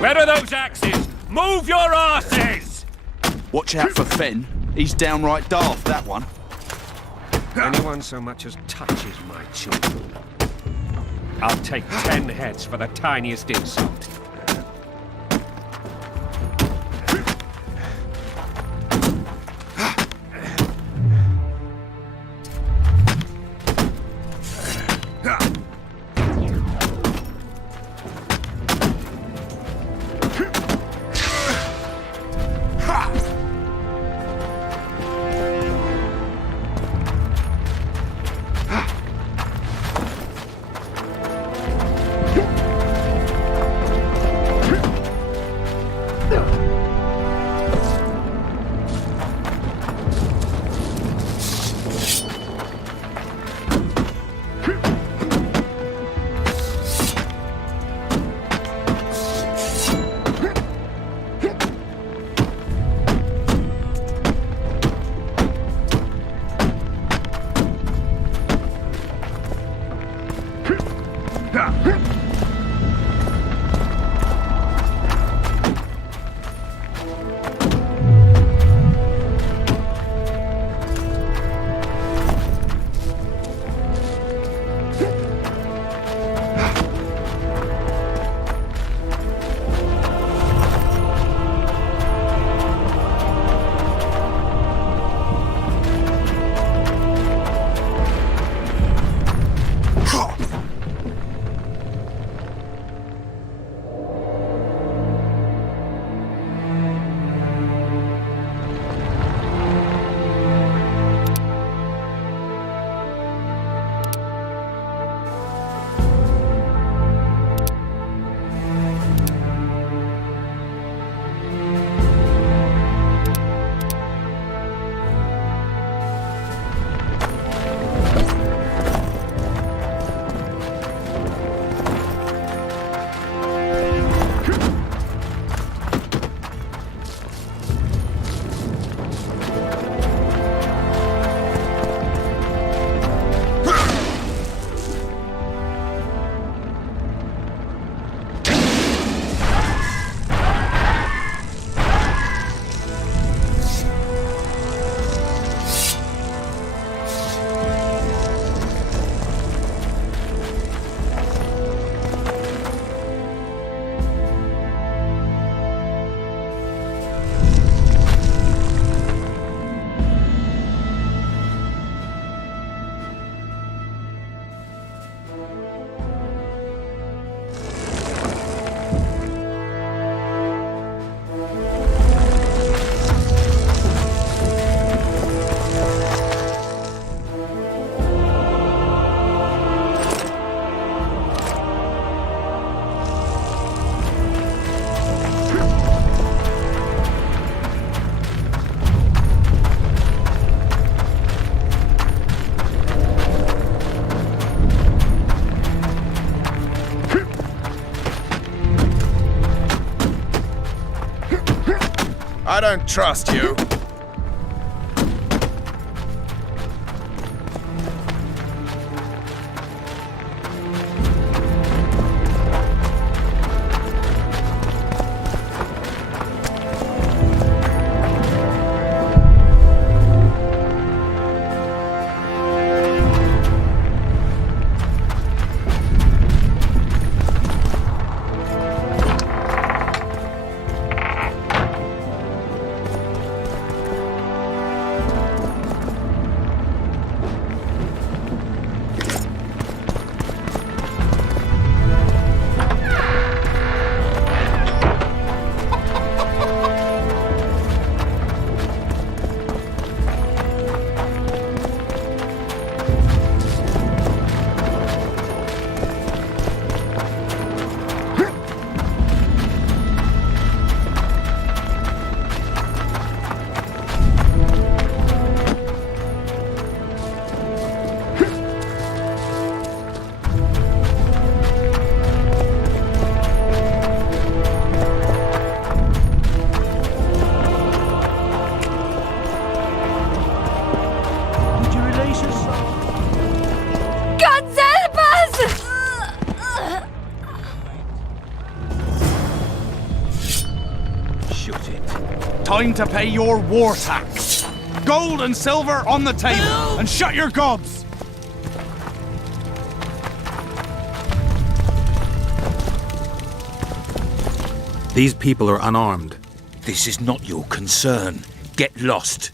Where are those axes? Move your asses! Watch out for Fenn. He's downright daft, that one. Anyone so much as touches my children, I'll take 10 heads for the tiniest insult. I don't trust you. time to pay your war tax. Gold and silver on the table, and shut your gobs! These people are unarmed. This is not your concern. Get lost.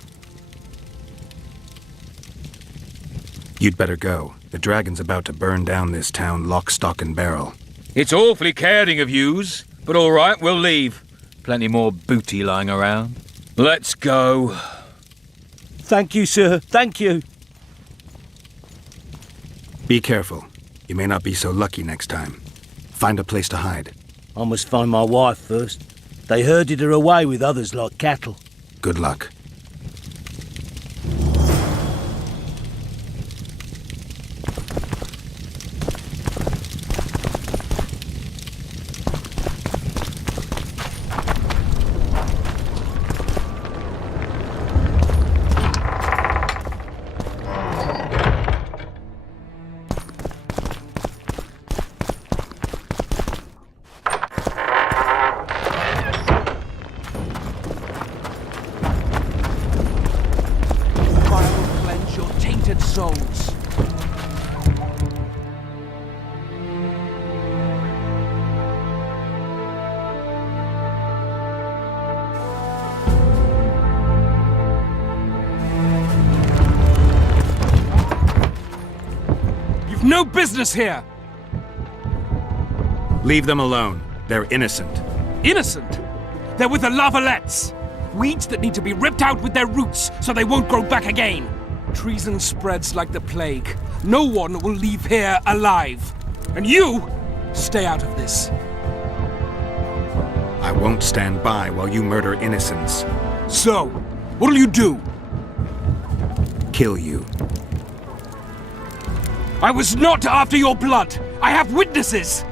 You'd better go. The dragon's about to burn down this town lock, stock, and barrel. It's awfully caring of yous, but all right, we'll leave. Plenty more booty lying around. Let's go. Thank you, sir. Thank you. Be careful. You may not be so lucky next time. Find a place to hide. I must find my wife first. They herded her away with others like cattle. Good luck. Souls. You've no business here! Leave them alone. They're innocent. Innocent? They're with the Lavalettes. Weeds that need to be ripped out with their roots so they won't grow back again. Treason spreads like the plague. No one will leave here alive. And you, stay out of this. I won't stand by while you murder innocents. So, what'll you do? Kill you. I was not after your blood. I have witnesses.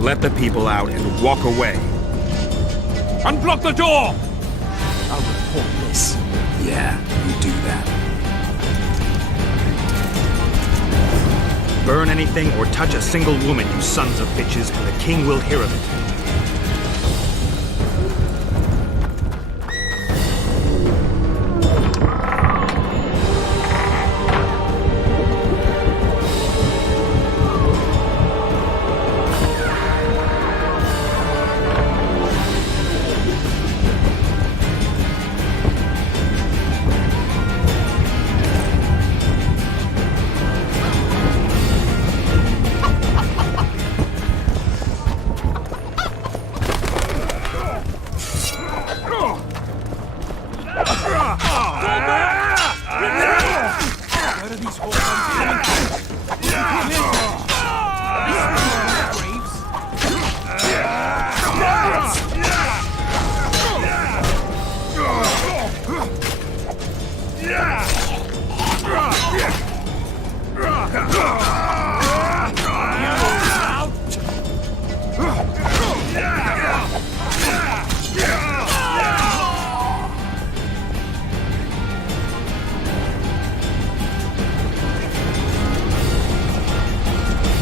Let the people out and walk away. Unblock the door! I'll report this. Yeah, you do that. Burn anything or touch a single woman, you sons of bitches, and the king will hear of it.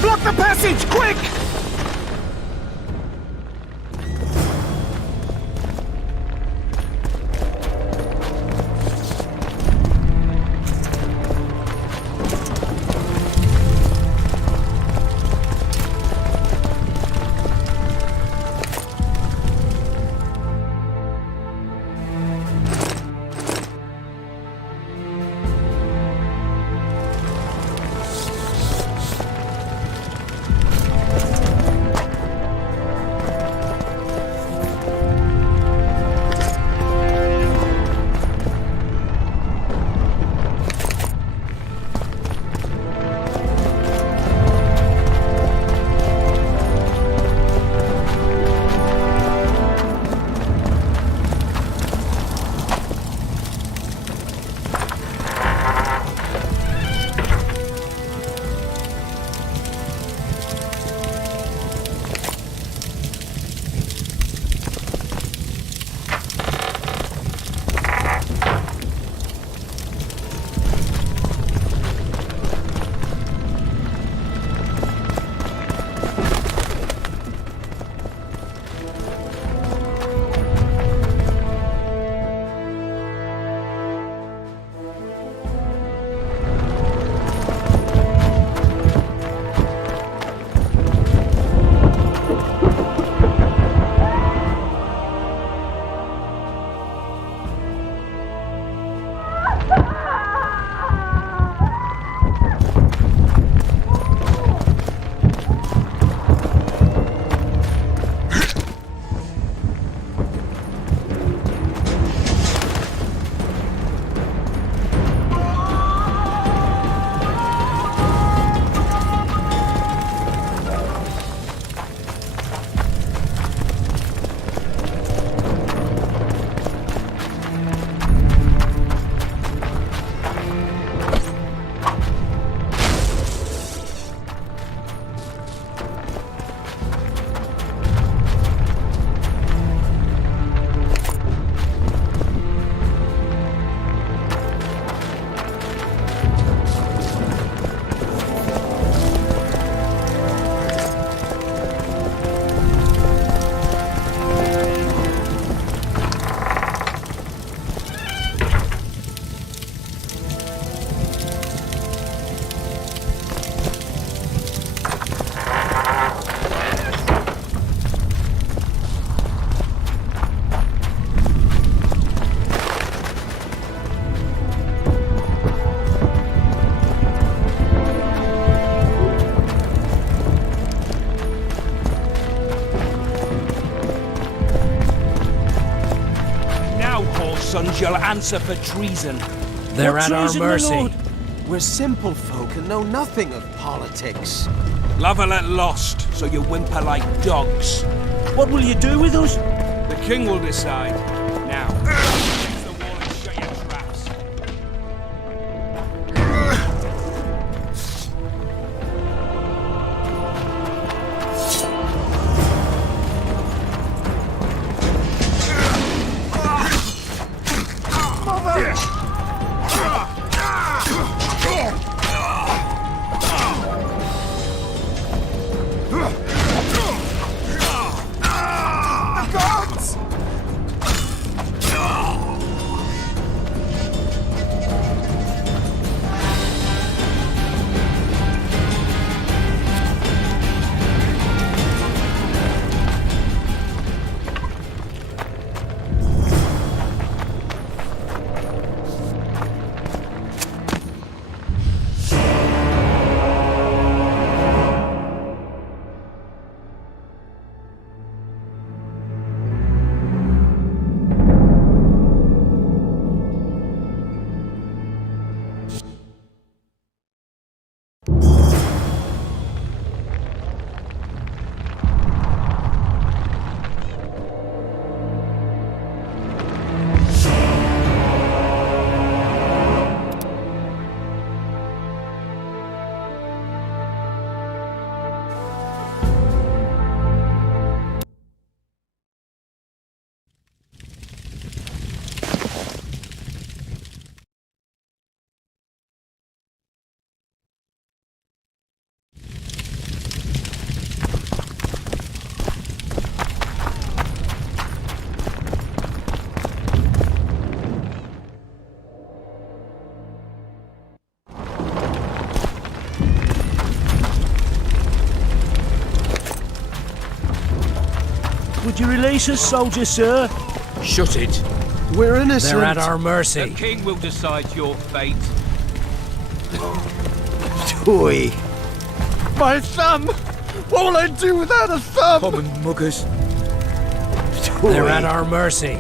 Block the passage, quick! sons, you'll answer for treason. They're What at our treason, my mercy. lord? We're simple folk and know nothing of politics. Lavalette lost, so you whimper like dogs. What will you do with us? The king will decide. Now, use the wall and shut your traps. Would you release us, soldier, sir? Shut it. We're innocent. They're at our The mercy. king will decide your fate. Toy. My thumb! What will I do without a thumb? Common muggers. Toy. They're at our mercy.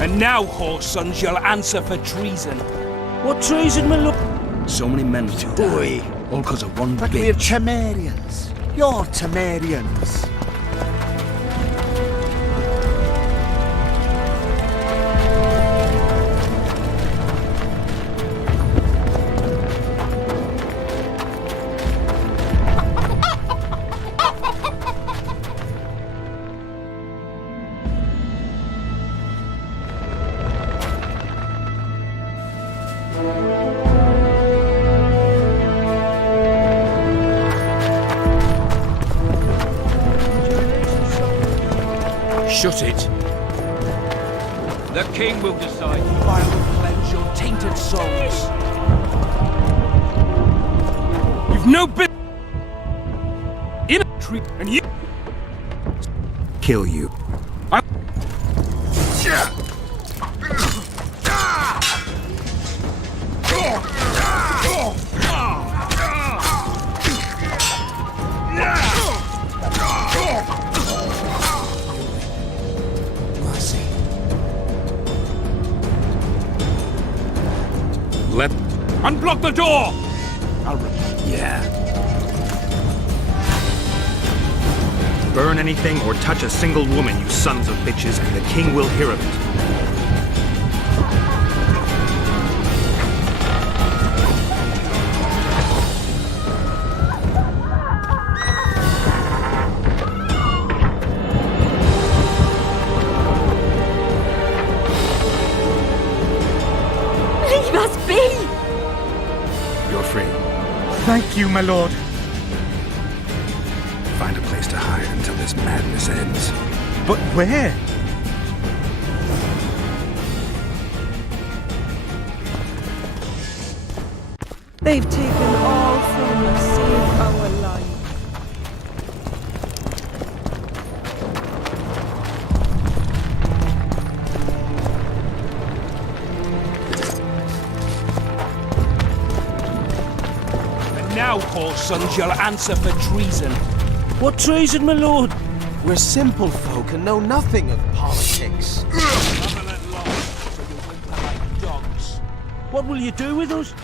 And now, whore sons, you'll answer for treason. What treason, my lord? So many men to Toy. all because of one But we're Temerians. You're Temerians. Shut it. The king will decide. I will cleanse your tainted souls. You've no business in a tree, and you. Kill you. Let... Unblock the door! Yeah. Burn anything or touch a single woman, you sons of bitches, and the king will hear of it. Leave us be! You're free. Thank you, my lord. Find a place to hide until this madness ends. But where? They've taken all from us, save our lives. your sons, you'll answer for treason. What treason, my lord? We're simple folk and know nothing of politics. Motherland lost, so you'll whimper like dogs. What will you do with us?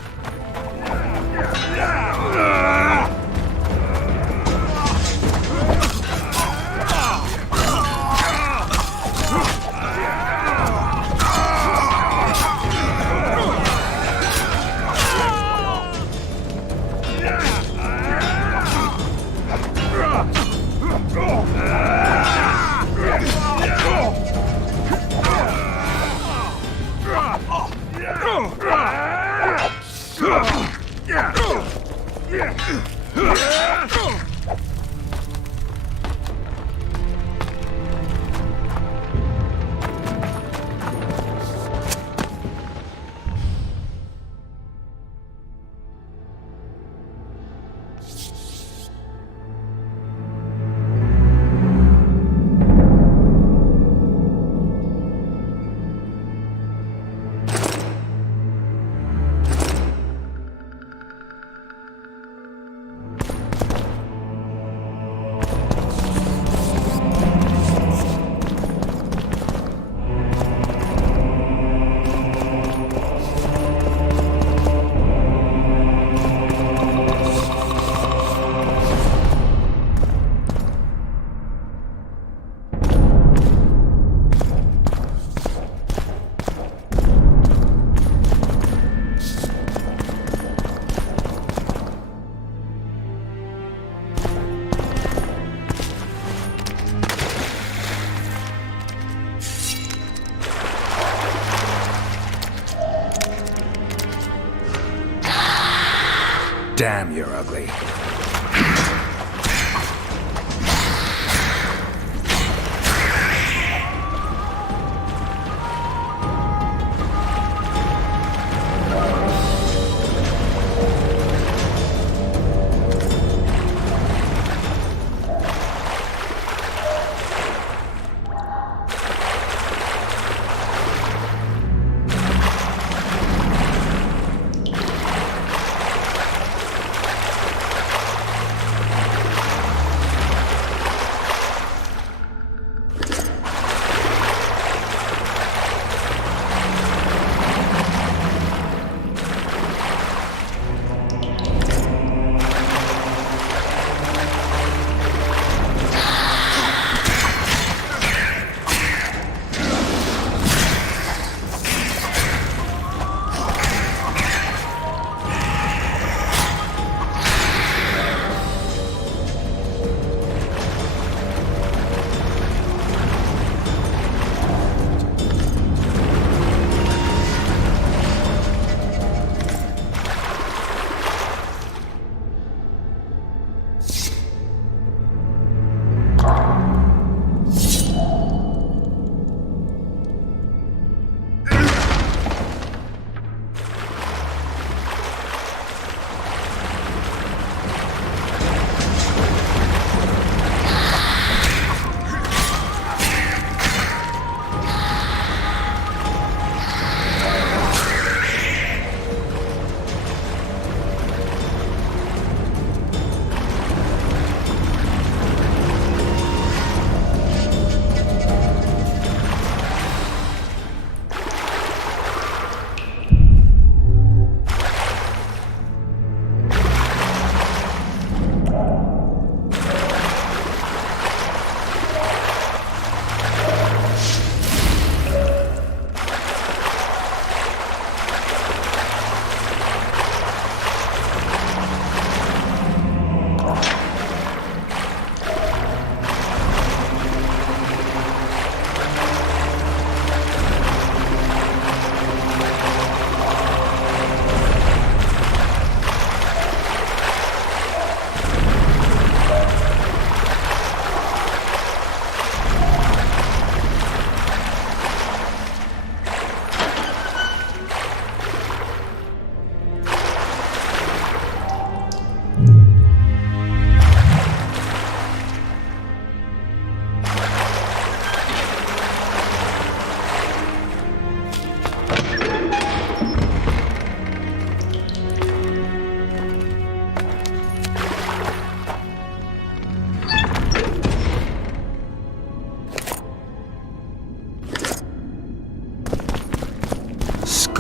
Damn, you're ugly.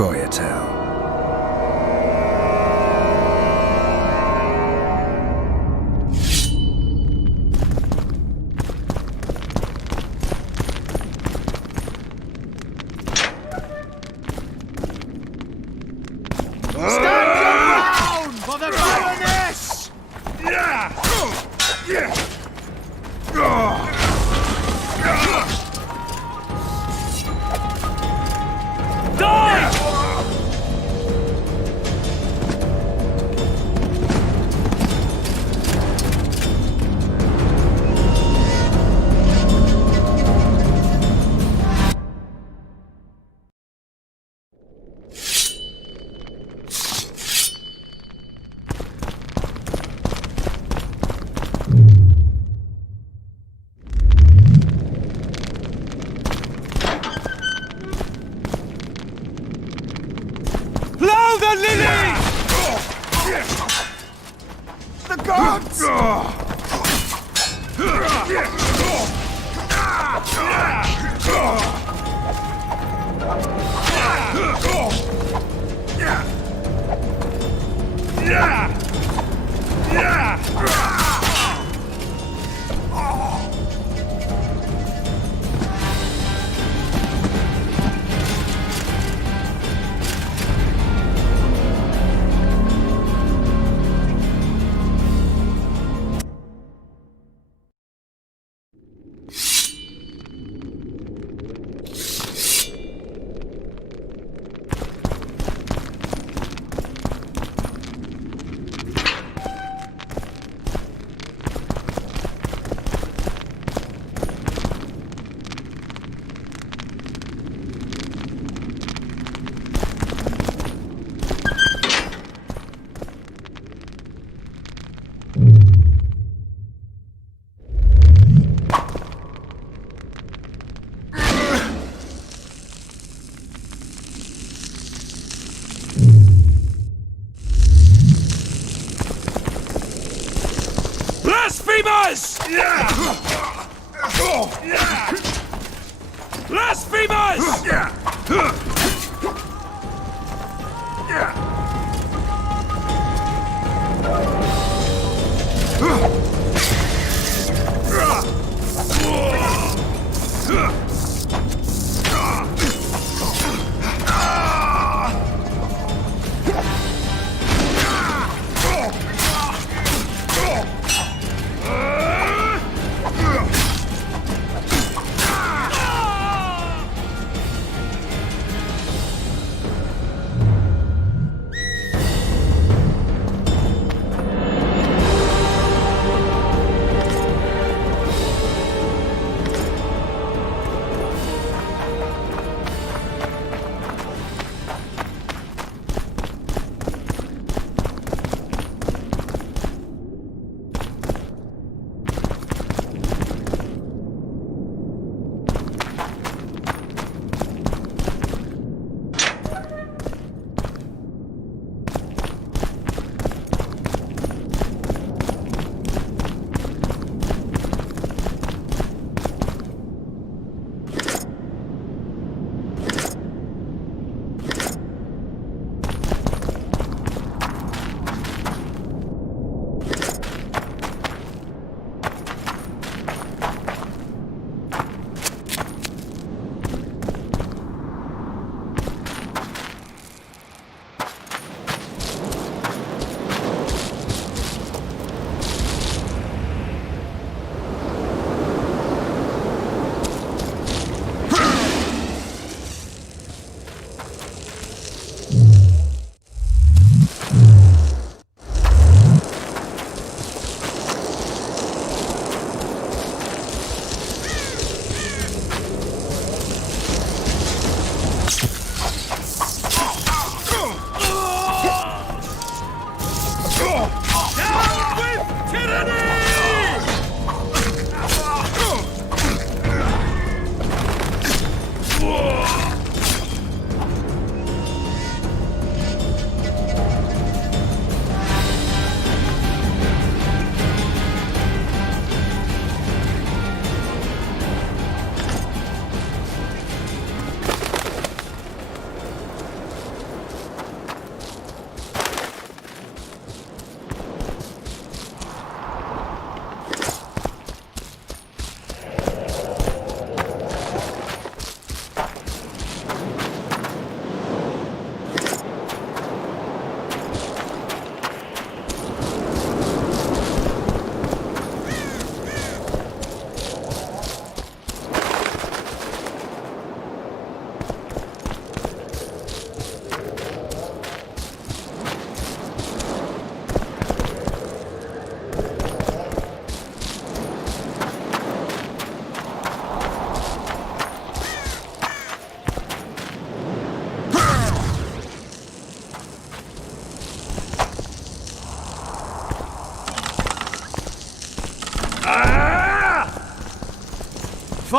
Coyatel. Stand your ground for the Baroness! Blow the lily! The gods! Blasphemers! Blasphemers!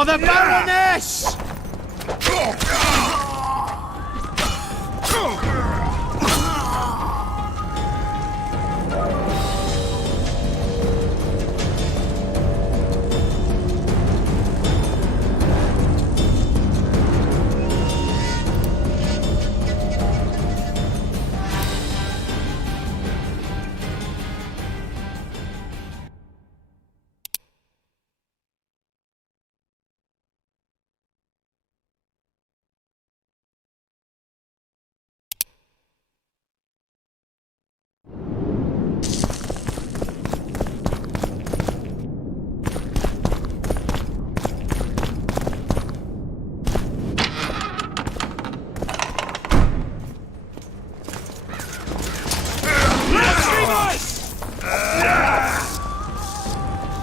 For the Baroness!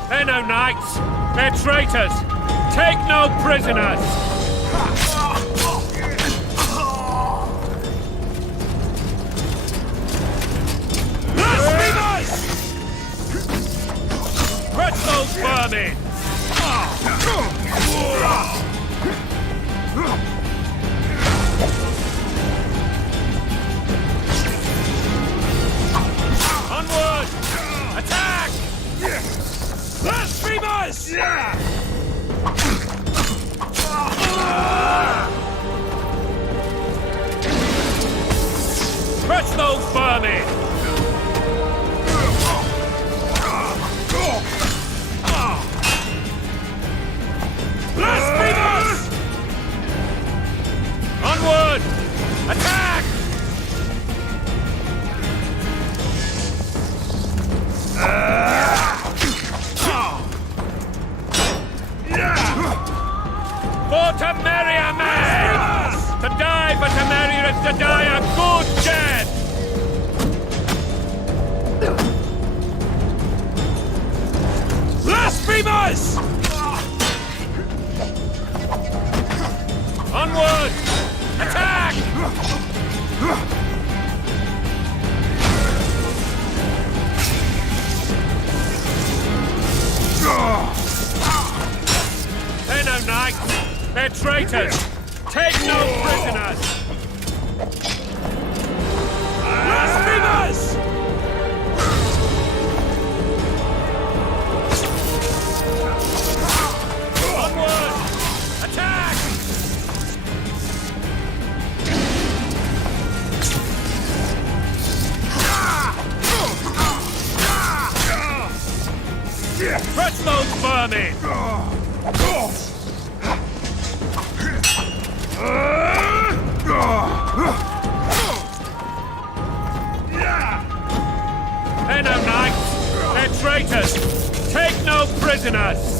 They're no knights. They're traitors. Take no prisoners. Blasphemers! Crush those vermin! Onward! Attack! Blasphemers! Crush those vermin! Blasphemers! Onward! Attack! For to marry a man! To die but to marry is to die a good death! Blasphemers! Onward! Attack! They're no knights! They're traitors! Take no prisoners! Blasphemers! Onward! Attack! Crush those vermin! They're no knights! They're traitors! Take no prisoners!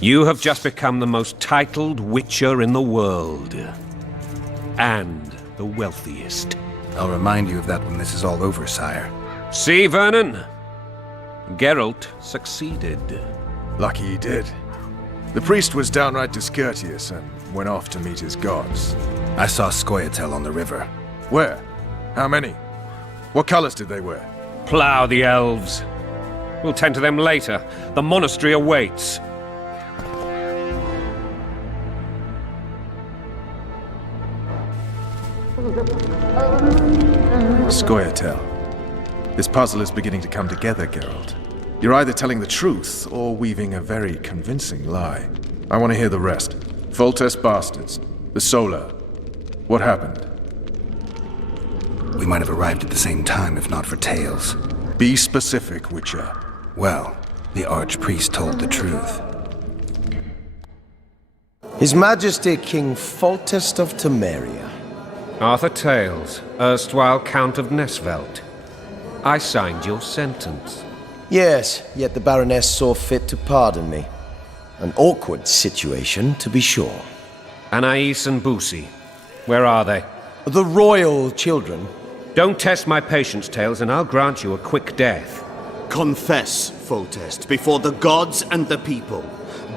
You have just become the most titled witcher in the world. And the wealthiest. I'll remind you of that when this is all over, sire. See, Vernon? Geralt succeeded. Lucky he did. The priest was downright discourteous and went off to meet his gods. I saw Scoia'tael on the river. Where? How many? What colors did they wear? Plough the elves. We'll tend to them later. The monastery awaits. Scoia'tael. This puzzle is beginning to come together, Geralt. You're either telling the truth or weaving a very convincing lie. I want to hear the rest. Foltest bastards. The Solar. What happened? We might have arrived at the same time if not for Tales. Be specific, Witcher. Well, the Archpriest told the truth. His Majesty King Foltest of Temeria. Arthur Tales, erstwhile Count of Nesvelt. I signed your sentence. Yes, yet the Baroness saw fit to pardon me. An awkward situation, to be sure. Anais and Boosie, where are they? The royal children. Don't test my patience, Tales, and I'll grant you a quick death. Confess, Foltest, before the gods and the people.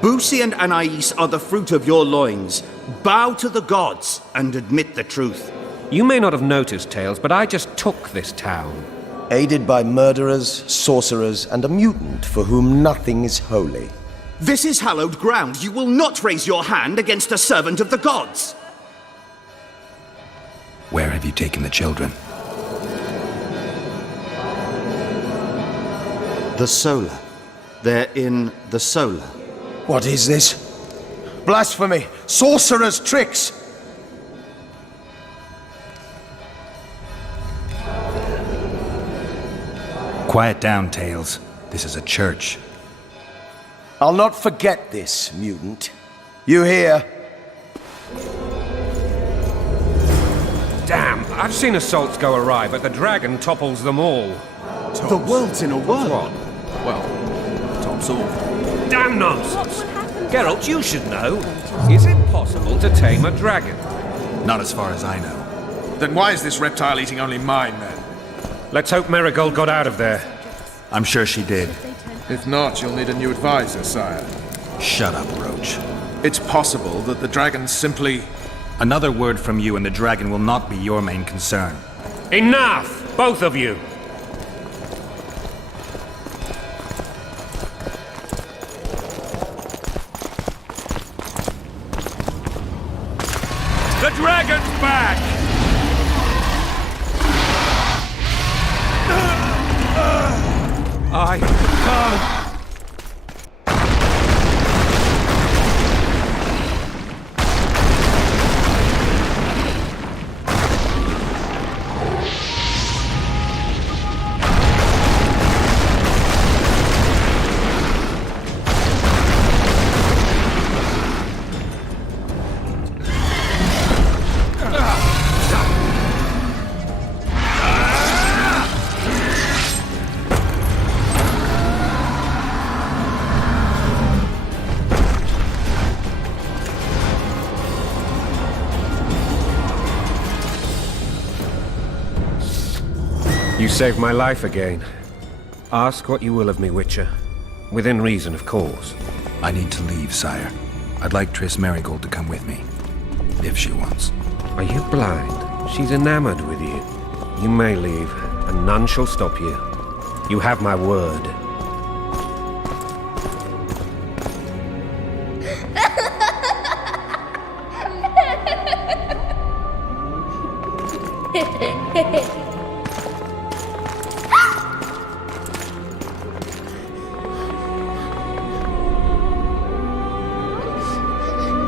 Boosie and Anais are the fruit of your loins. Bow to the gods and admit the truth. You may not have noticed, Tales, but I just took this town. Aided by murderers, sorcerers, and a mutant for whom nothing is holy. This is hallowed ground. You will not raise your hand against a servant of the gods. Where have you taken the children? The Solar. They're in the Solar. What is this? Blasphemy! Sorcerer's tricks! Quiet down, Tales. This is a church. I'll not forget this, mutant. You hear? Damn, I've seen assaults go awry, but the dragon topples them all. The world's in a whirl. What? Well, tops all. Damn nonsense! Geralt, you should know. Is it possible to tame a dragon? Not as far as I know. Then why is this reptile eating only mine, then? Let's hope Marigold got out of there. I'm sure she did. If not, you'll need a new advisor, sire. Shut up, Roach. It's possible that the dragon simply... Another word from you and the dragon will not be your main concern. Enough! Both of you! The dragon's back! I can't. You saved my life again. Ask what you will of me, Witcher. Within reason, of course. I need to leave, sire. I'd like Triss Marigold to come with me. If she wants. Are you blind? She's enamored with you. You may leave, and none shall stop you. You have my word.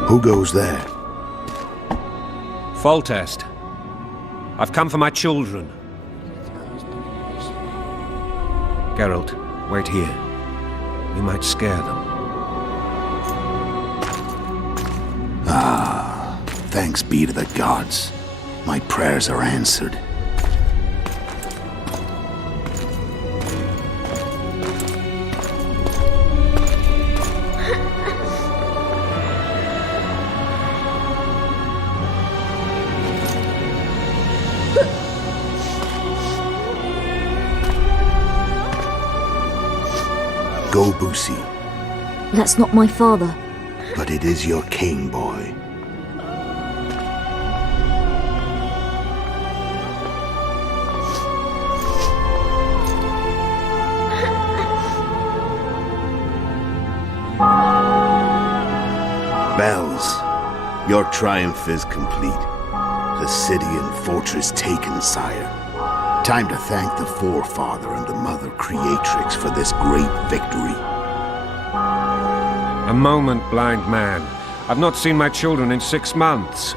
Who goes there? Foltest. I've come for my children. Geralt, wait here. You might scare them. Thanks be to the gods. My prayers are answered. Go, Boosie. That's not my father. But it is your king, boy. Your triumph is complete. The city and fortress taken, sire. Time to thank the forefather and the mother creatrix for this great victory. A moment, blind man. I've not seen my children in 6 months.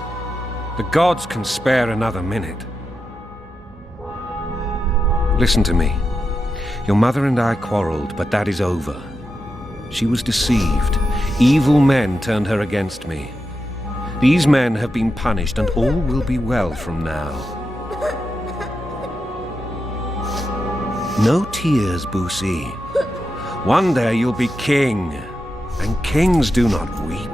The gods can spare another minute. Listen to me. Your mother and I quarreled, but that is over. She was deceived. Evil men turned her against me. These men have been punished, and all will be well from now. No tears, Boosie. One day you'll be king, and kings do not weep.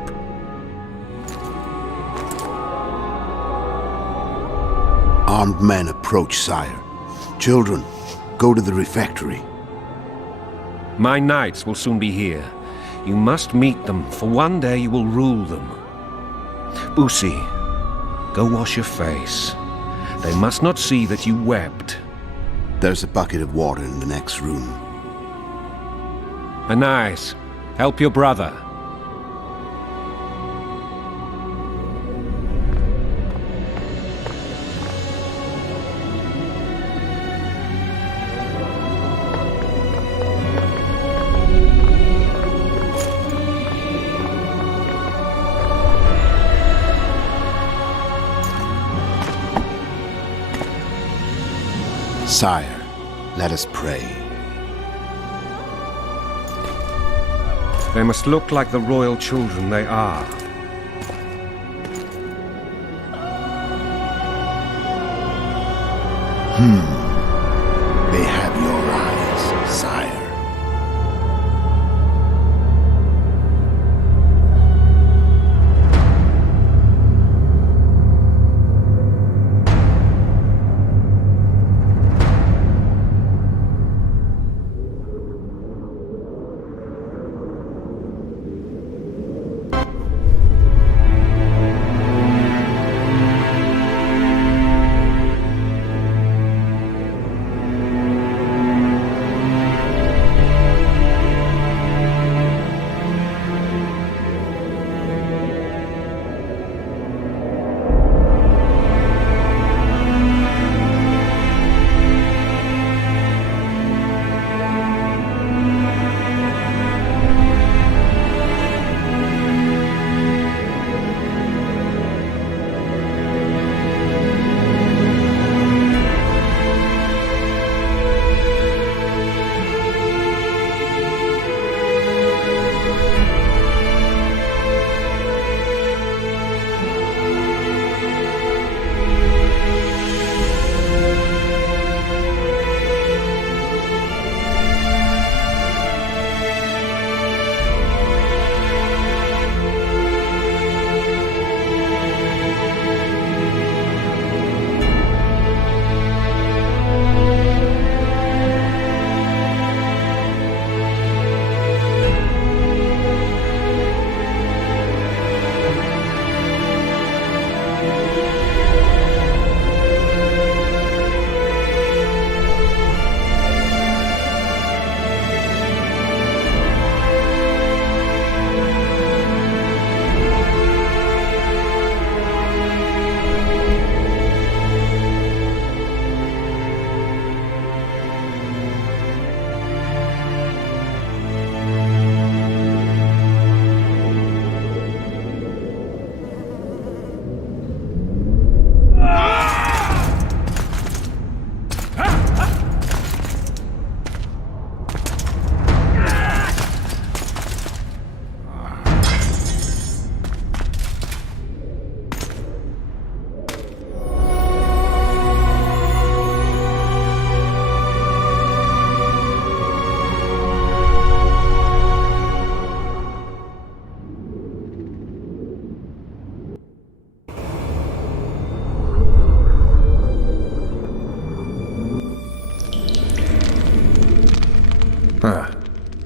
Armed men approach, sire. Children, go to the refectory. My knights will soon be here. You must meet them, for one day you will rule them. Boosie, go wash your face. They must not see that you wept. There's a bucket of water in the next room. Anais, help your brother. Sire, let us pray. They must look like the royal children they are. They have your eyes, sire.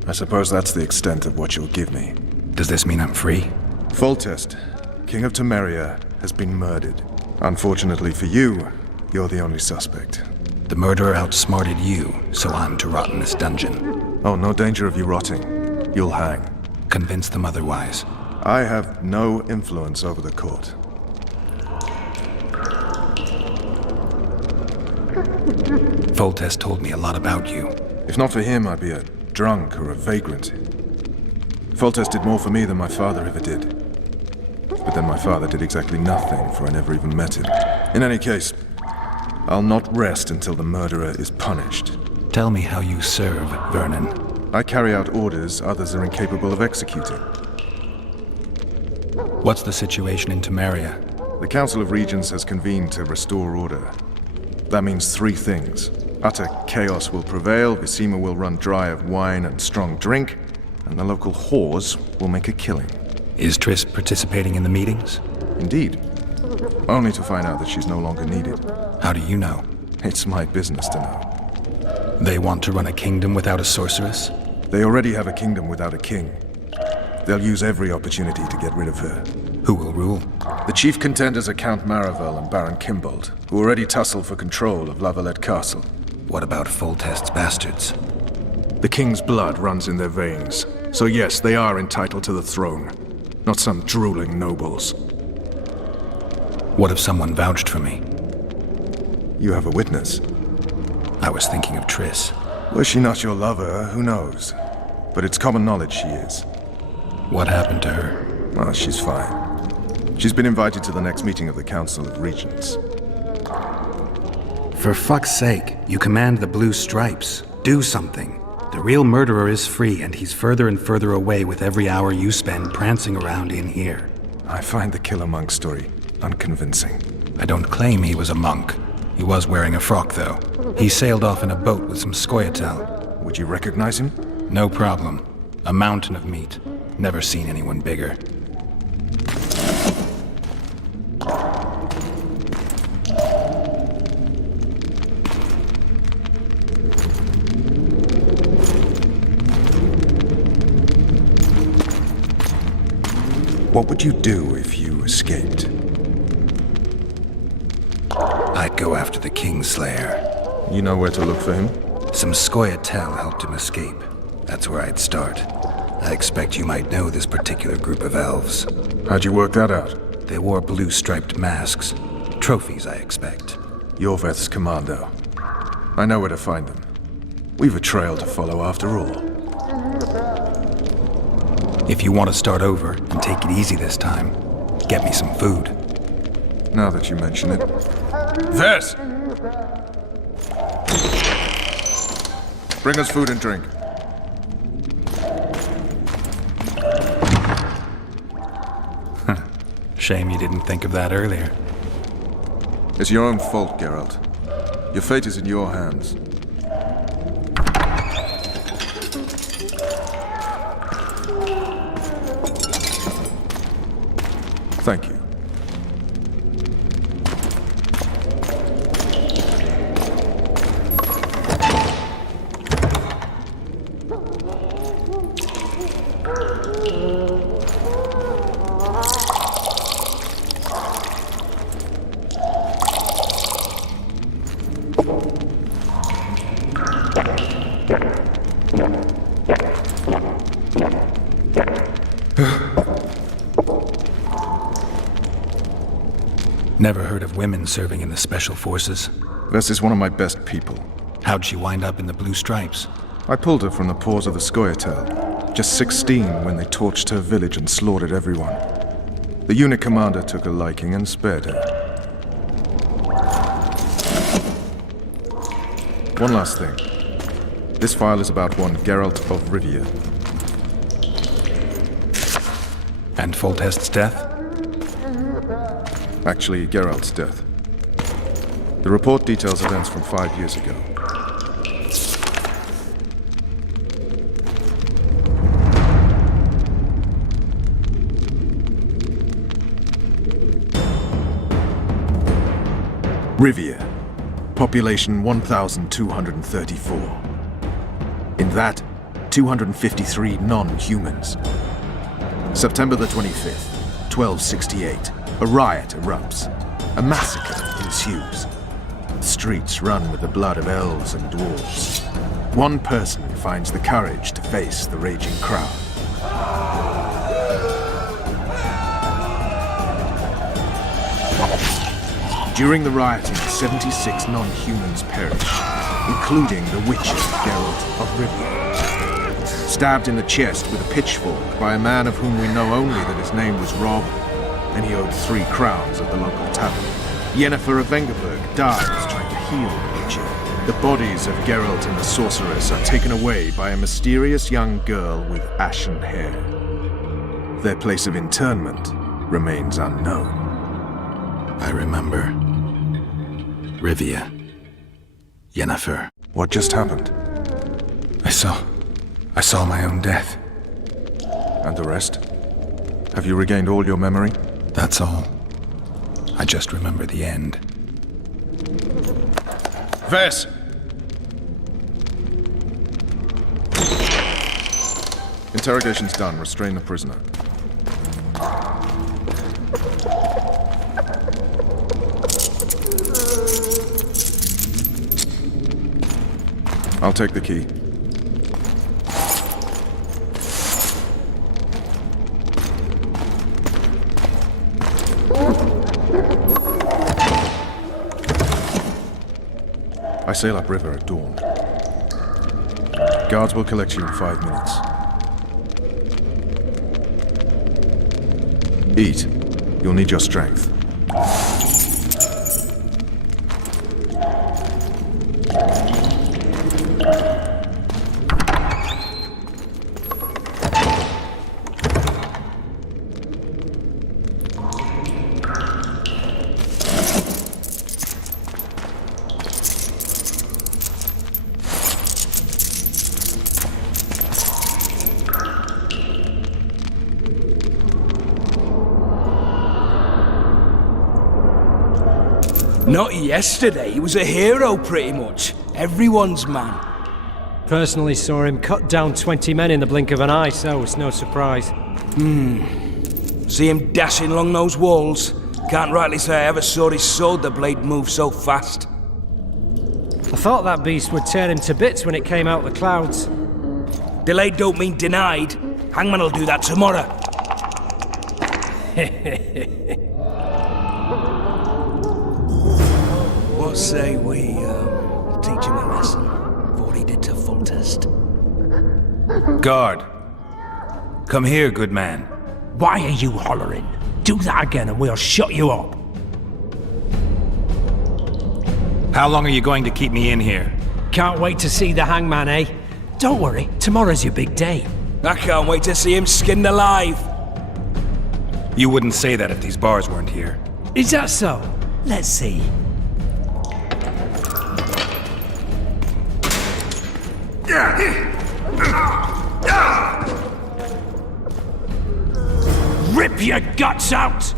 I suppose that's the extent of what you'll give me. Does this mean I'm free? Foltest, King of Temeria, has been murdered. Unfortunately for you, you're the only suspect. The murderer outsmarted you, so I'm to rot in this dungeon. Oh, no danger of you rotting. You'll hang. Convince them otherwise. I have no influence over the court. Foltest told me a lot about you. If not for him, I'd be a drunk or a vagrant. Foltest did more for me than my father ever did. But then my father did exactly nothing, for I never even met him. In any case, I'll not rest until the murderer is punished. Tell me how you serve, Vernon. I carry out orders others are incapable of executing. What's the situation in Temeria? The Council of Regents has convened to restore order. That means three things. Utter chaos will prevail, Visima will run dry of wine and strong drink, and the local whores will make a killing. Is Triss participating in the meetings? Indeed. Only to find out that she's no longer needed. How do you know? It's my business to know. They want to run a kingdom without a sorceress? They already have a kingdom without a king. They'll use every opportunity to get rid of her. Who will rule? The chief contenders are Count Maravel and Baron Kimbold, who already tussle for control of La Valette Castle. What about Foltest's bastards? The king's blood runs in their veins, so yes, they are entitled to the throne. Not some drooling nobles. What if someone vouched for me? You have a witness. I was thinking of Triss. Was she not your lover, who knows? But it's common knowledge she is. What happened to her? Well, she's fine. She's been invited to the next meeting of the Council of Regents. For fuck's sake, you command the Blue Stripes. Do something. The real murderer is free, and he's further and further away with every hour you spend prancing around in here. I find the Killer Monk story unconvincing. I don't claim he was a monk. He was wearing a frock, though. He sailed off in a boat with some Scoia'tael. Would you recognize him? No problem. A mountain of meat. Never seen anyone bigger. What would you do if you escaped? I'd go after the Kingslayer. You know where to look for him? Some Scoia'tael helped him escape. That's where I'd start. I expect you might know this particular group of elves. How'd you work that out? They wore blue-striped masks. Trophies, I expect. Yorveth's commando. I know where to find them. We've a trail to follow after all. If you want to start over and take it easy this time, get me some food. Now that you mention it. This! Bring us food and drink. Shame you didn't think of that earlier. It's your own fault, Geralt. Your fate is in your hands. Thank you. Never heard of women serving in the Special Forces. Vess is one of my best people. How'd she wind up in the Blue Stripes? I pulled her from the paws of the Scoia'tael. Just 16 when they torched her village and slaughtered everyone. The unit commander took a liking and spared her. One last thing. This file is about one Geralt of Rivia. And Foltest's death? Actually, Geralt's death. The report details events from 5 years ago. Rivia. Population 1,234. In that, 253 non-humans. September the 25th, 1268. A riot erupts. A massacre ensues. The streets run with the blood of elves and dwarves. One person finds the courage to face the raging crowd. During the rioting, 76 non-humans perished, including the witcher Geralt of Rivia. Stabbed in the chest with a pitchfork by a man of whom we know only that his name was Rob, and he owed 3 crowns at the local tavern. Yennefer of Vengerberg dies trying to heal the witcher. The bodies of Geralt and the sorceress are taken away by a mysterious young girl with ashen hair. Their place of internment remains unknown. I remember. Rivia. Yennefer. What just happened? I saw my own death. And the rest? Have you regained all your memory? That's all. I just remember the end. Vess! Interrogation's done. Restrain the prisoner. I'll take the key. I sail upriver at dawn. Guards will collect you in 5 minutes. Eat. You'll need your strength. Not yesterday, he was a hero pretty much. Everyone's man. Personally saw him cut down 20 men in the blink of an eye, so it's no surprise. See him dashing along those walls? Can't rightly say I ever saw his sword the blade move so fast. I thought that beast would tear him to bits when it came out of the clouds. Delayed don't mean denied. Hangman will do that tomorrow. What say we teach him a lesson for what he did to Foltest? Guard. Come here, good man. Why are you hollering? Do that again and we'll shut you up. How long are you going to keep me in here? Can't wait to see the hangman, eh? Don't worry, tomorrow's your big day. I can't wait to see him skinned alive. You wouldn't say that if these bars weren't here. Is that so? Let's see. Rip your guts out!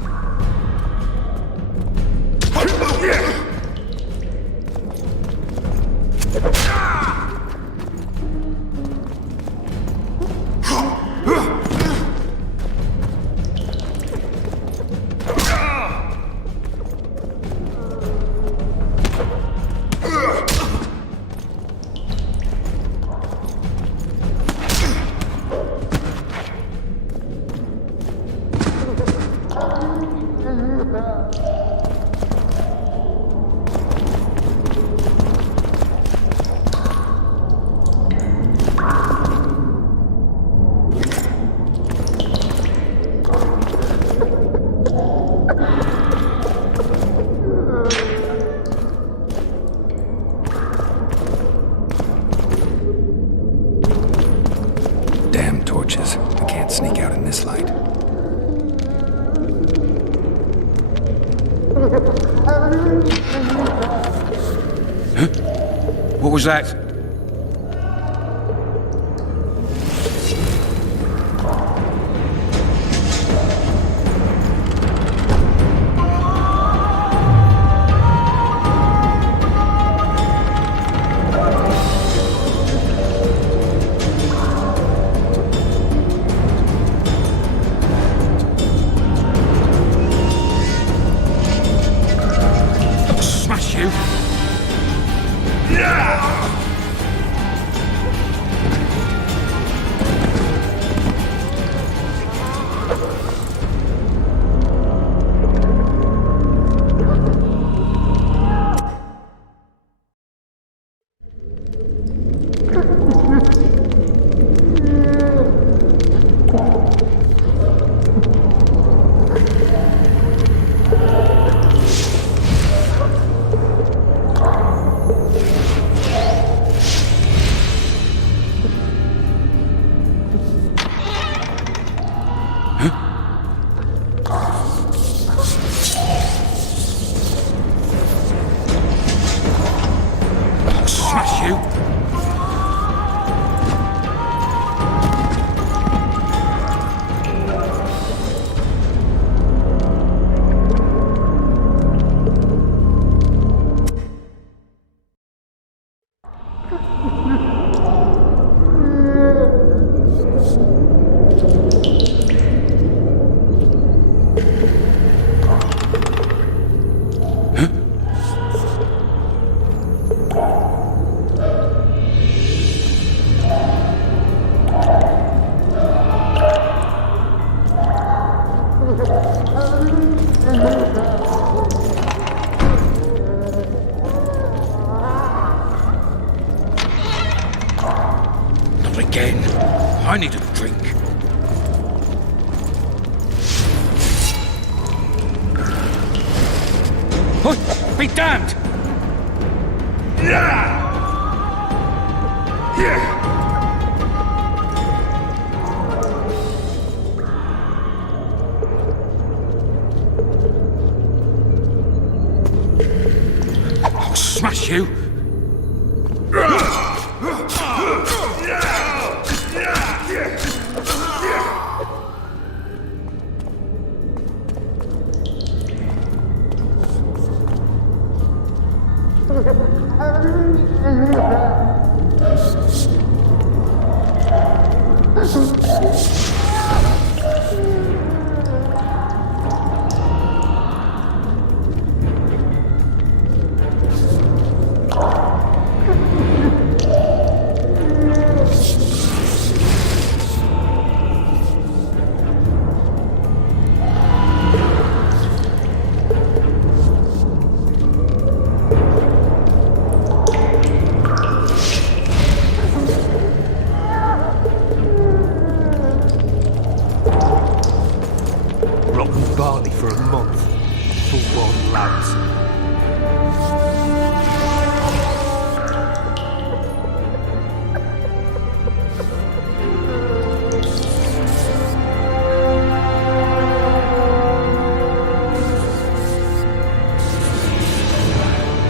Damn torches. I can't sneak out in this light. Huh? What was that? Smash you! you! Not again. I need a drink. Oh, be damned! I'll smash you! Rotten barley for a month. Full-blown lads.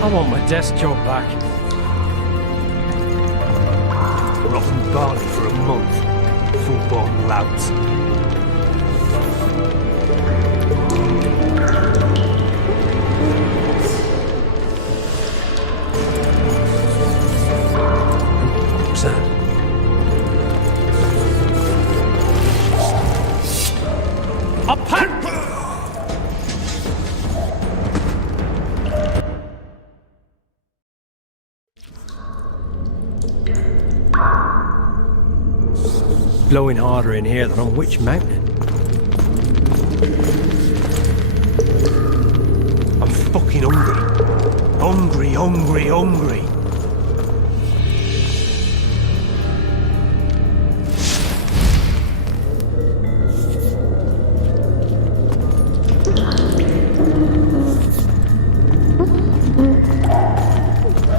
I want my desk job back. Rotten barley for a month. Full-blown lads. What's that? Up hand! Blowing harder in here than on Witch Mountain. I'm fucking hungry. Hungry, hungry, hungry.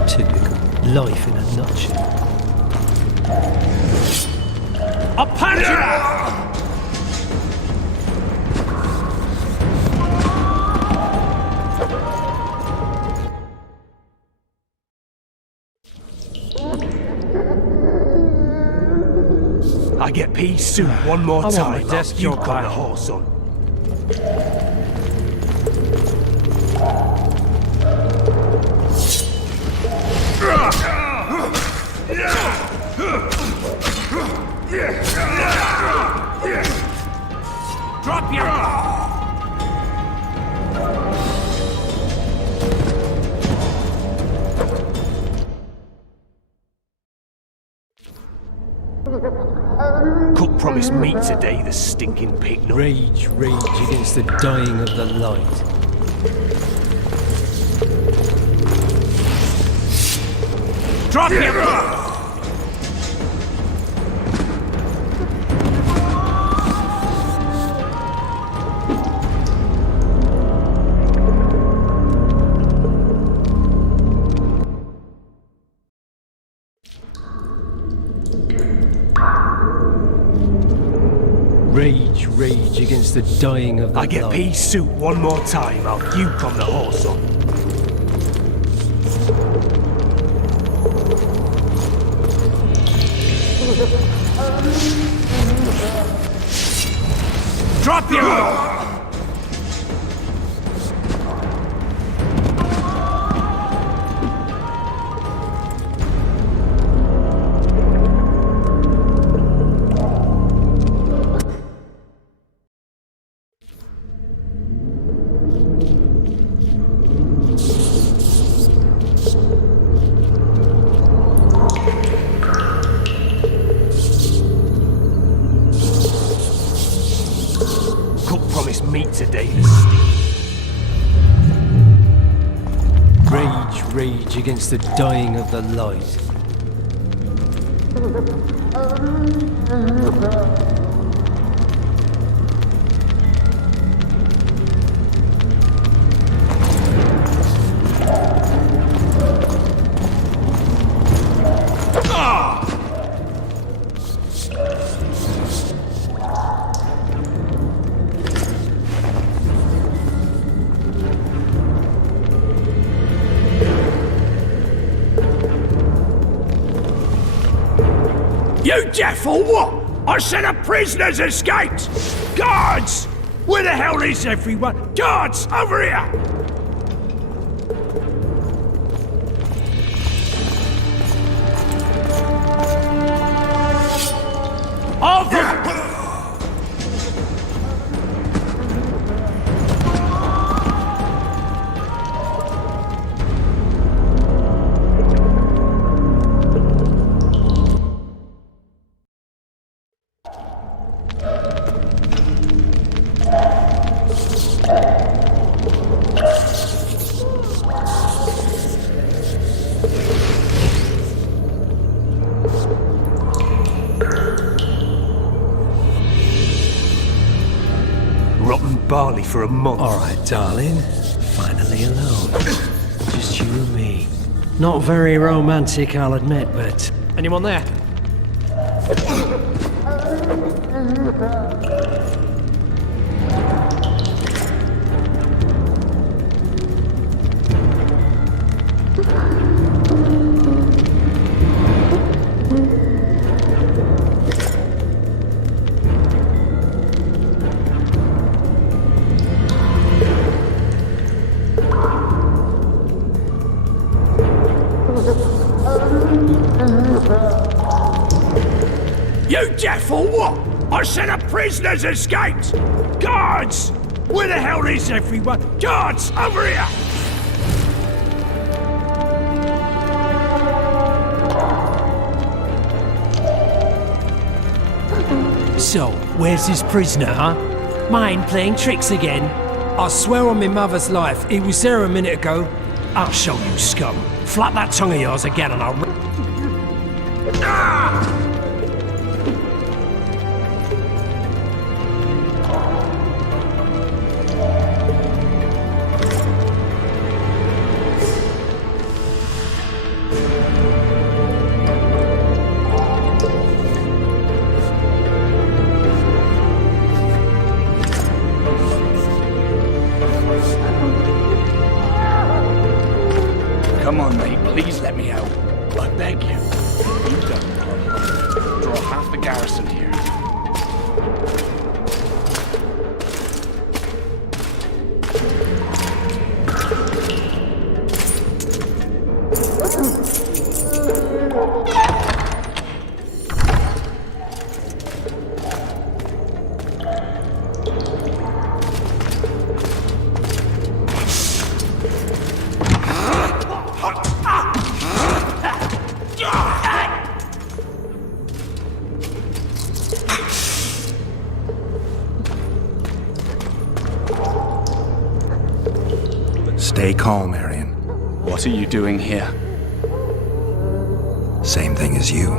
Typical life in a nutshell. Up hand! I get pea soup one more I want time. my desk You job got back. the horse on. Drop your... Cook promised meat today, the stinking pig nut. Rage, rage against the dying of the light. Drop your... Rage, rage against the dying of the I get light. pea soup one more time. I'll puke on the horse on. today to steal. Rage, rage against the dying of the light. You deaf or what? I said a prisoner's escaped! Guards! Where the hell is everyone? Guards, over here! Over! Rotten barley for a month. All right, darling. Finally alone. Just you and me. Not very romantic, I'll admit, but... Anyone there? You deaf or what? I said a prisoner's escaped! Guards! Where the hell is everyone? Guards, over here! So, where's his prisoner, huh? Mind playing tricks again? I swear on my mother's life, he was there a minute ago. I'll show you, scum. Flap that tongue of yours again and I'll... Ah! Come on, mate, please let me out. I beg you. You don't. Draw half the garrison here. Stay calm, Arian. What are you doing here? Same thing as you.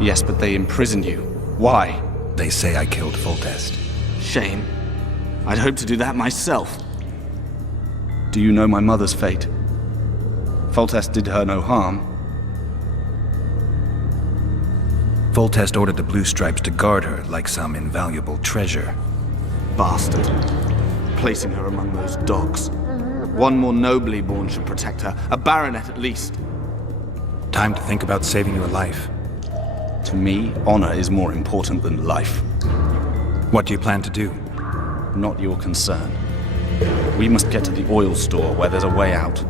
Yes, but they imprisoned you. Why? They say I killed Foltest. Shame. I'd hoped to do that myself. Do you know my mother's fate? Foltest did her no harm. Foltest ordered the Blue Stripes to guard her like some invaluable treasure. Bastard. Placing her among those dogs. One more nobly born should protect her. A baronet at least. Time to think about saving your life. To me, honor is more important than life. What do you plan to do? Not your concern. We must get to the oil store where there's a way out.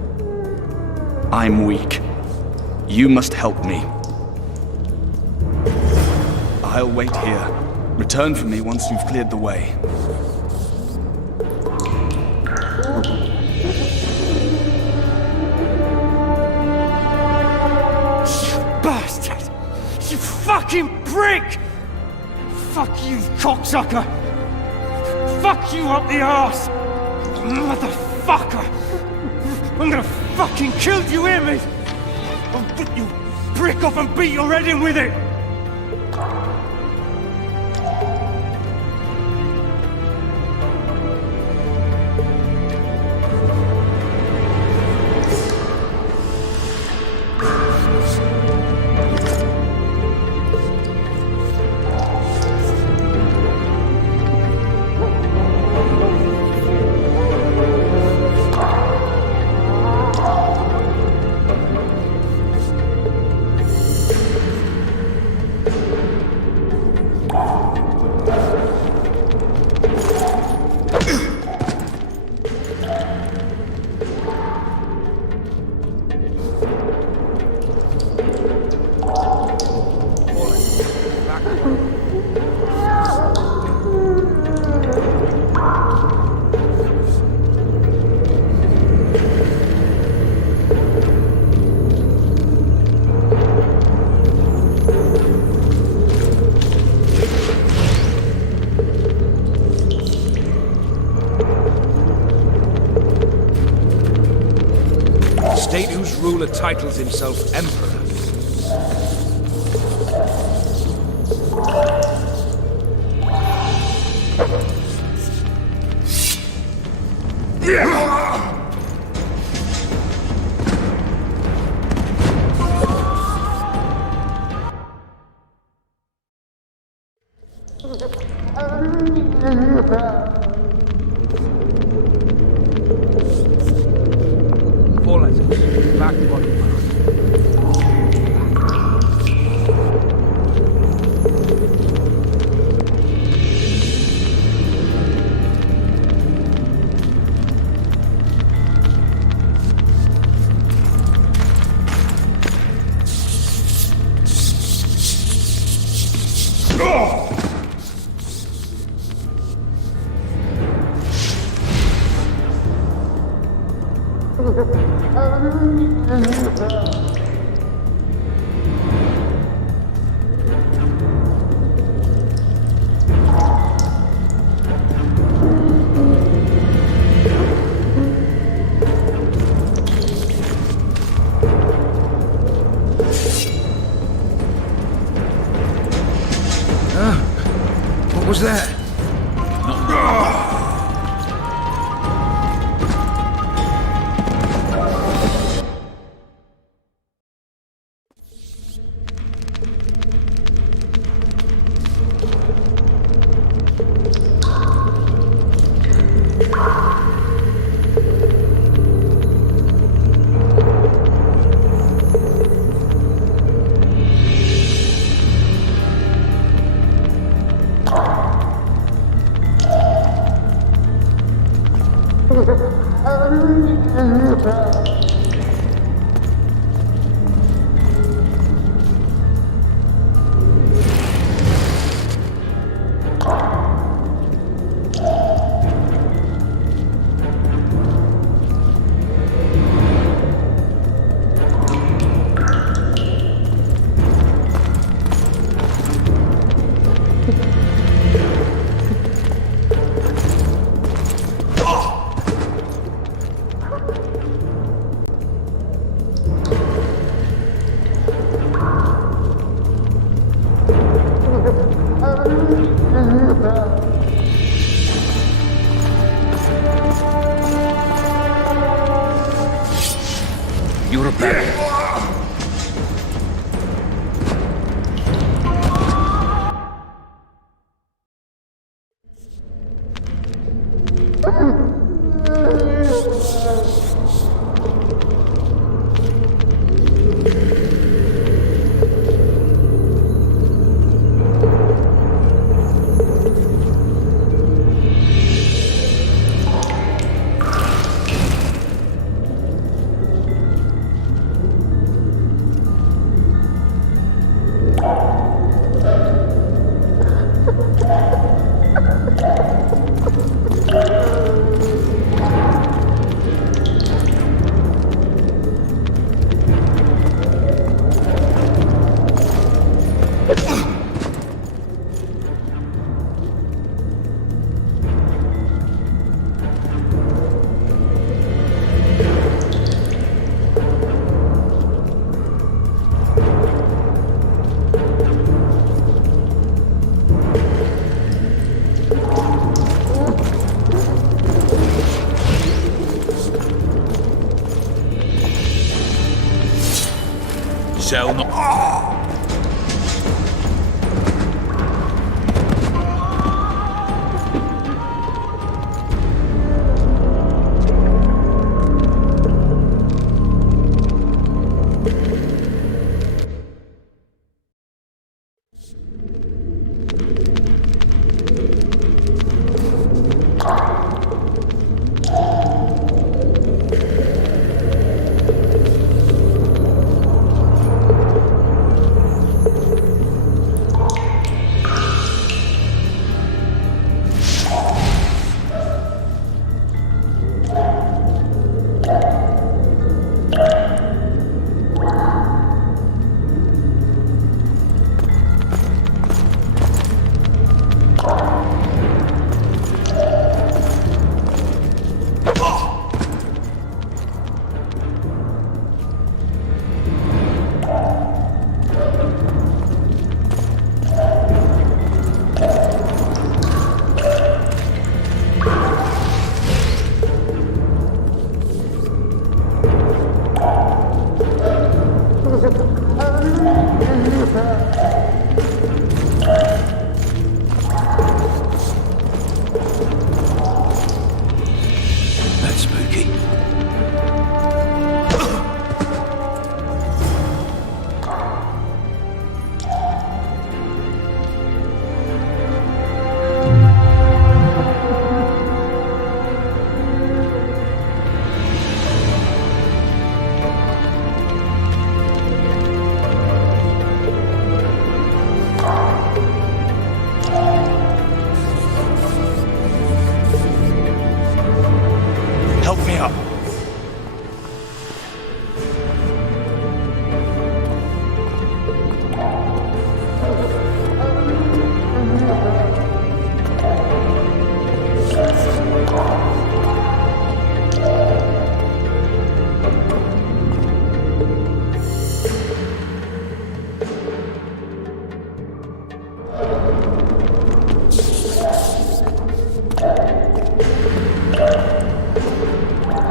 I'm weak. You must help me. I'll wait here. Return for me once you've cleared the way. Bastard! You fucking prick! Fuck you, cocksucker! fuck you up the arse! Motherfucker! I'm gonna fucking kill you, hear me? I'll put you brick off and beat your head in with it! State whose ruler titles himself emperor. Four letters. Back bottom. What was that? You're a bad. cell, not...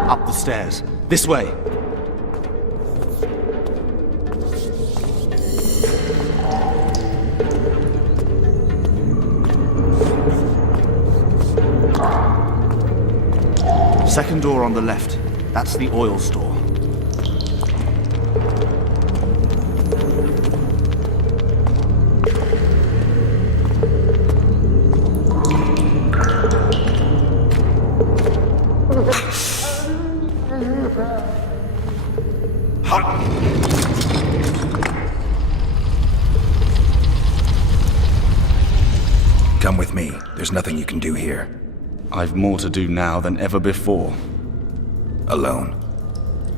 Up the stairs. This way. Second door on the left. That's the oil store. Come with me. There's nothing you can do here. I've more to do now than ever before. Alone.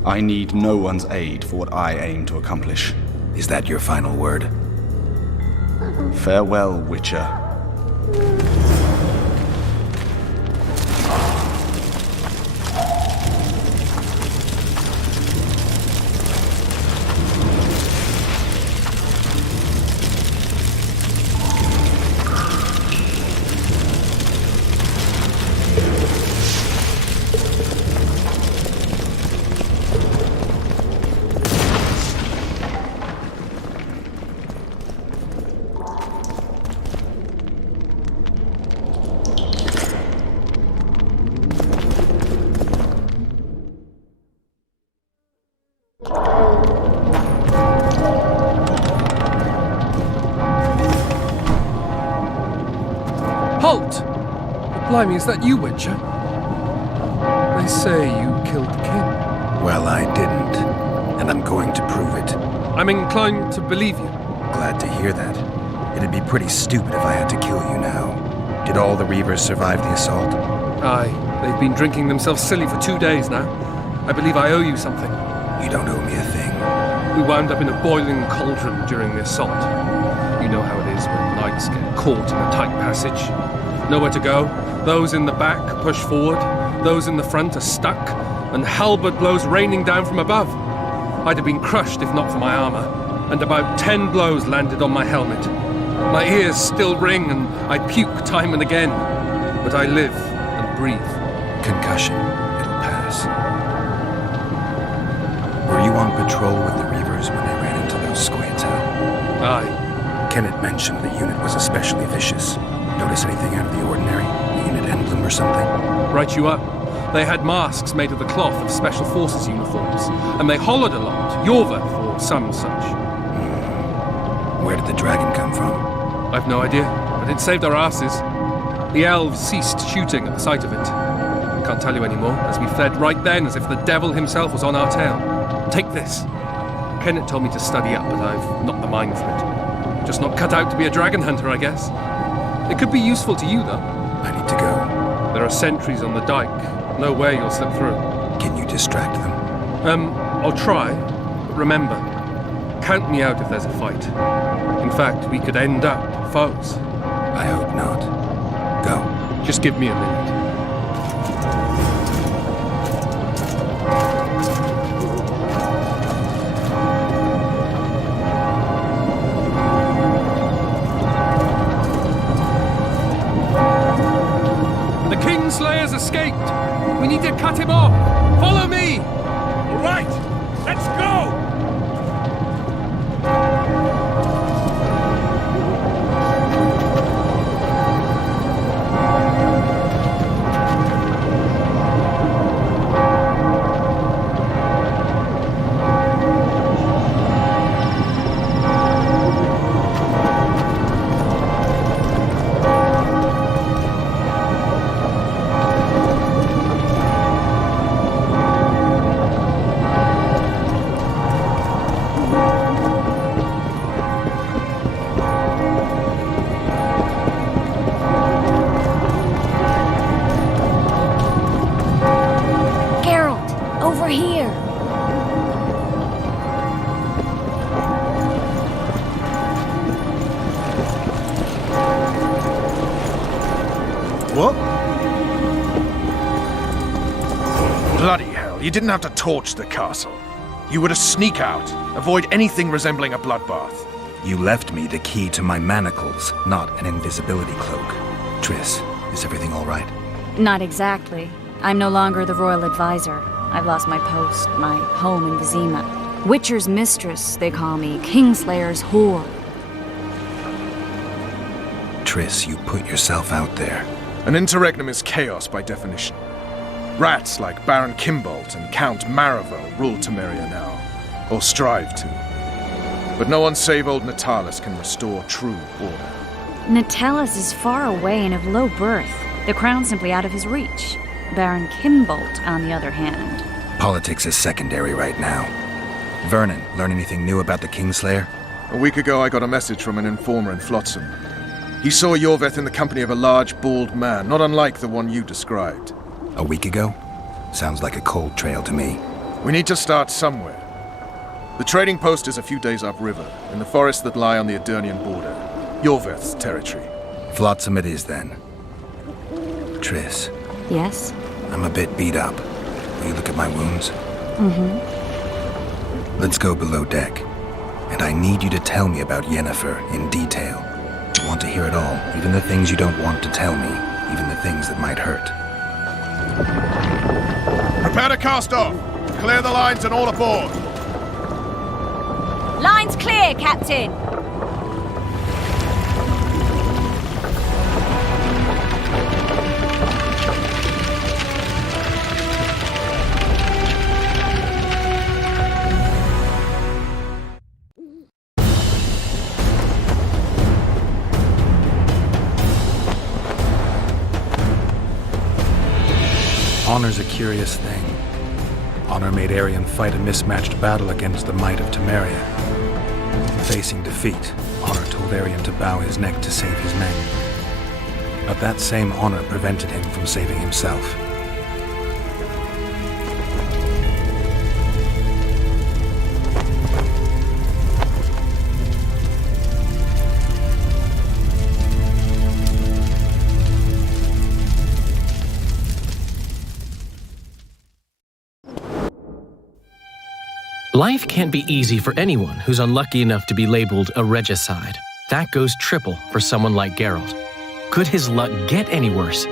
I need no one's aid for what I aim to accomplish. Is that your final word? Farewell, Witcher. Halt! Blimey, is that you, Witcher? They say you killed the king. Well, I didn't. And I'm going to prove it. I'm inclined to believe you. Glad to hear that. It'd be pretty stupid if I had to kill you now. Did all the Reavers survive the assault? Aye, they've been drinking themselves silly for 2 days now. I believe I owe you something. You don't owe me a thing. We wound up in a boiling cauldron during the assault. You know how it is when knights get caught in a tight passage. Nowhere to go. Those in the back push forward. Those in the front are stuck. And halberd blows raining down from above. I'd have been crushed if not for my armor. And about 10 blows landed on my helmet. My ears still ring and I puke time and again. But I live and breathe. Concussion. It'll pass. Were you on patrol with the Reavers when they ran into those Kenneth mentioned the unit was especially vicious. Notice anything out of the ordinary? A unit emblem or something? Right you are. They had masks made of the cloth of Special Forces uniforms, and they hollered a lot, Yorvath or some such. Where did the dragon come from? I've no idea, but it saved our asses. The elves ceased shooting at the sight of it. Can't tell you anymore, as we fled right then as if the devil himself was on our tail. Take this. Kenneth told me to study up, but I've not the mind for it. Just not cut out to be a dragon hunter, I guess. It could be useful to you, though. I need to go. There are sentries on the dike. No way you'll slip through. Can you distract them? I'll try. But remember, count me out if there's a fight. In fact, we could end up foes. I hope not. Go. Just give me a minute. The Kingslayer's escaped! We need to cut him off! Follow me! All right, let's go! What? Bloody hell, you didn't have to torch the castle. You were to sneak out, avoid anything resembling a bloodbath. You left me the key to my manacles, not an invisibility cloak. Triss, is everything all right? Not exactly. I'm no longer the royal advisor. I've lost my post, my home in Vizima. Witcher's mistress, they call me. Kingslayer's whore. Triss, you put yourself out there. An interregnum is chaos by definition. Rats like Baron Kimbolt and Count Maravel rule Temeria now, or strive to. But no one save old Natalis can restore true order. Natalis is far away and of low birth. The crown's simply out of his reach. Baron Kimbolt, on the other hand. Politics is secondary right now. Vernon, learn anything new about the Kingslayer? A week ago I got a message from an informer in Flotsam. He saw Yorvath in the company of a large, bald man, not unlike the one you described. A week ago? Sounds like a cold trail to me. We need to start somewhere. The trading post is a few days upriver, in the forests that lie on the Edirnian border. Yorvath's territory. Flotsam it is, then. Triss. Yes? I'm a bit beat up. Will you look at my wounds? Mm-hmm. Let's go below deck. And I need you to tell me about Yennefer in detail. I want to hear it all, even the things you don't want to tell me, even the things that might hurt. Prepare to cast off! Clear the lines and all aboard! Line's clear, Captain! Honor's a curious thing. Honor made Arion fight a mismatched battle against the might of Temeria. Facing defeat, Honor told Arion to bow his neck to save his men. But that same honor prevented him from saving himself. Life can't be easy for anyone who's unlucky enough to be labeled a regicide. That goes triple for someone like Geralt. Could his luck get any worse?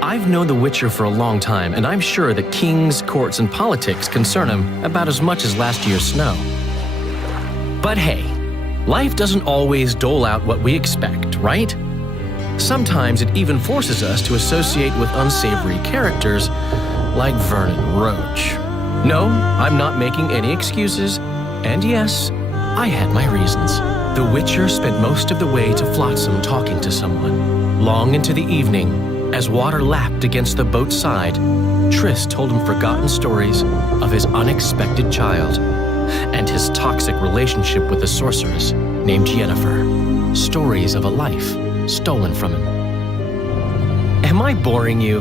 I've known the Witcher for a long time, and I'm sure that kings, courts, and politics concern him about as much as last year's snow. But hey, Life doesn't always dole out what we expect, right? Sometimes it even forces us to associate with unsavory characters like Vernon Roach. No, I'm not making any excuses. And yes, I had my reasons. The Witcher spent most of the way to Flotsam talking to someone. Long into the evening, as water lapped against the boat's side, Triss told him forgotten stories of his unexpected child and his toxic relationship with a sorceress named Yennefer. Stories of a life stolen from him. Am I boring you?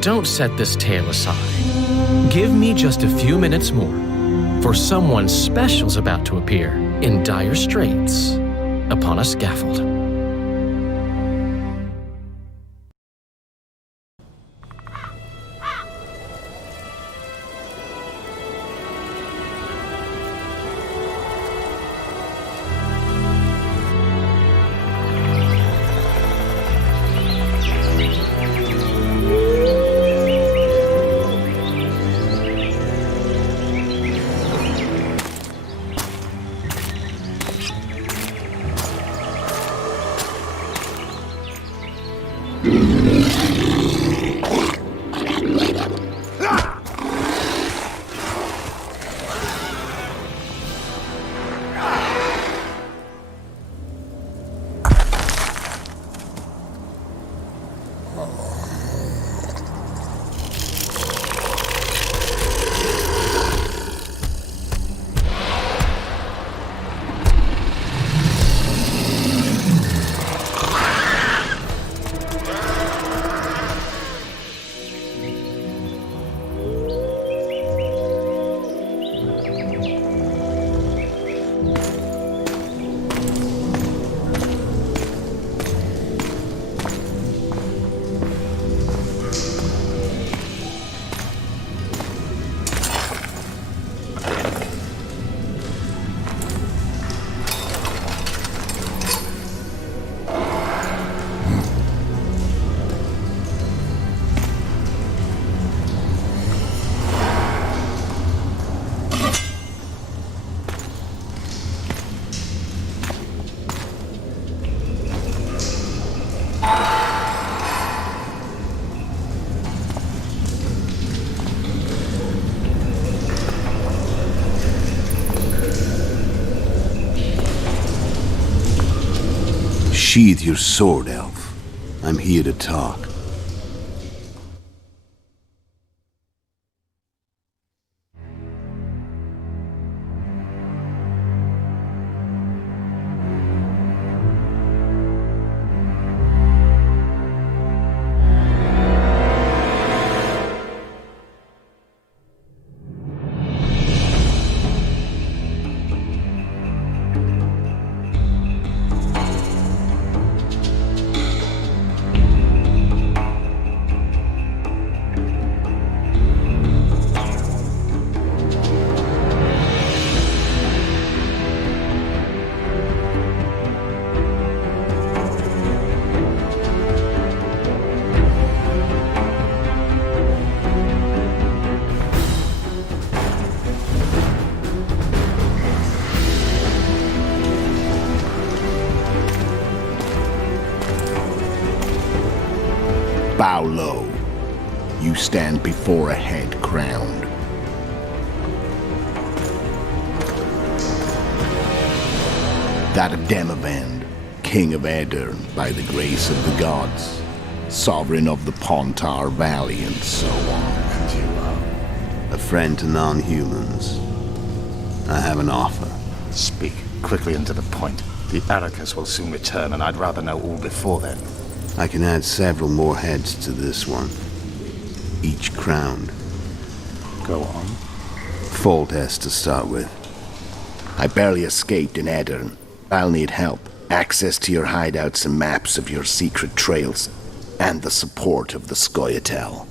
Don't set this tale aside. Give me just a few minutes more, for someone special's about to appear in dire straits upon a scaffold. Sheathe your sword, Elf. I'm here to talk. Bow low. You stand before a head crowned. That of Demavend, King of Aedirn by the grace of the gods, sovereign of the Pontar Valley, and so on. A friend to non-humans. I have an offer. Speak quickly and to the point. The Arrakis will soon return, and I'd rather know all before then. I can add several more heads to this one, each crowned. Go on. Foltest to start with. I barely escaped in Aedirn. I'll need help. Access to your hideouts and maps of your secret trails, and the support of the Scoia'tael.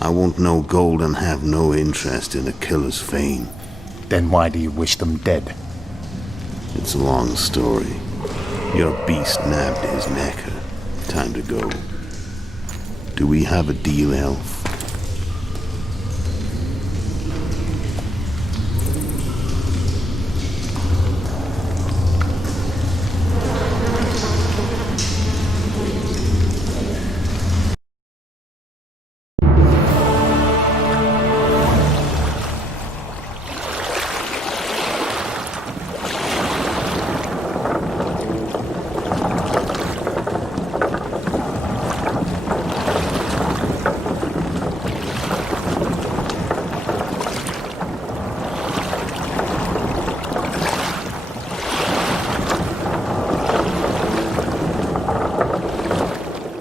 I want no gold and have no interest in a killer's fame. Then why do you wish them dead? It's a long story. Your beast nabbed his necker. Time to go. Do we have a deal, Elf?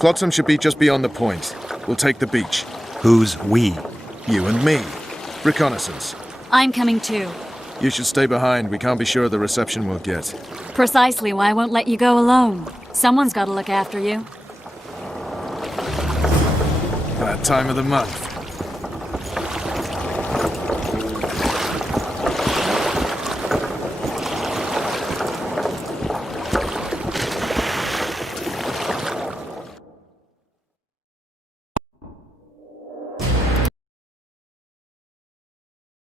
Clotsam should be just beyond the point. We'll take the beach. Who's we? You and me. Reconnaissance. I'm coming too. You should stay behind. We can't be sure of the reception we'll get. Precisely why I won't let you go alone. Someone's got to look after you. That time of the month.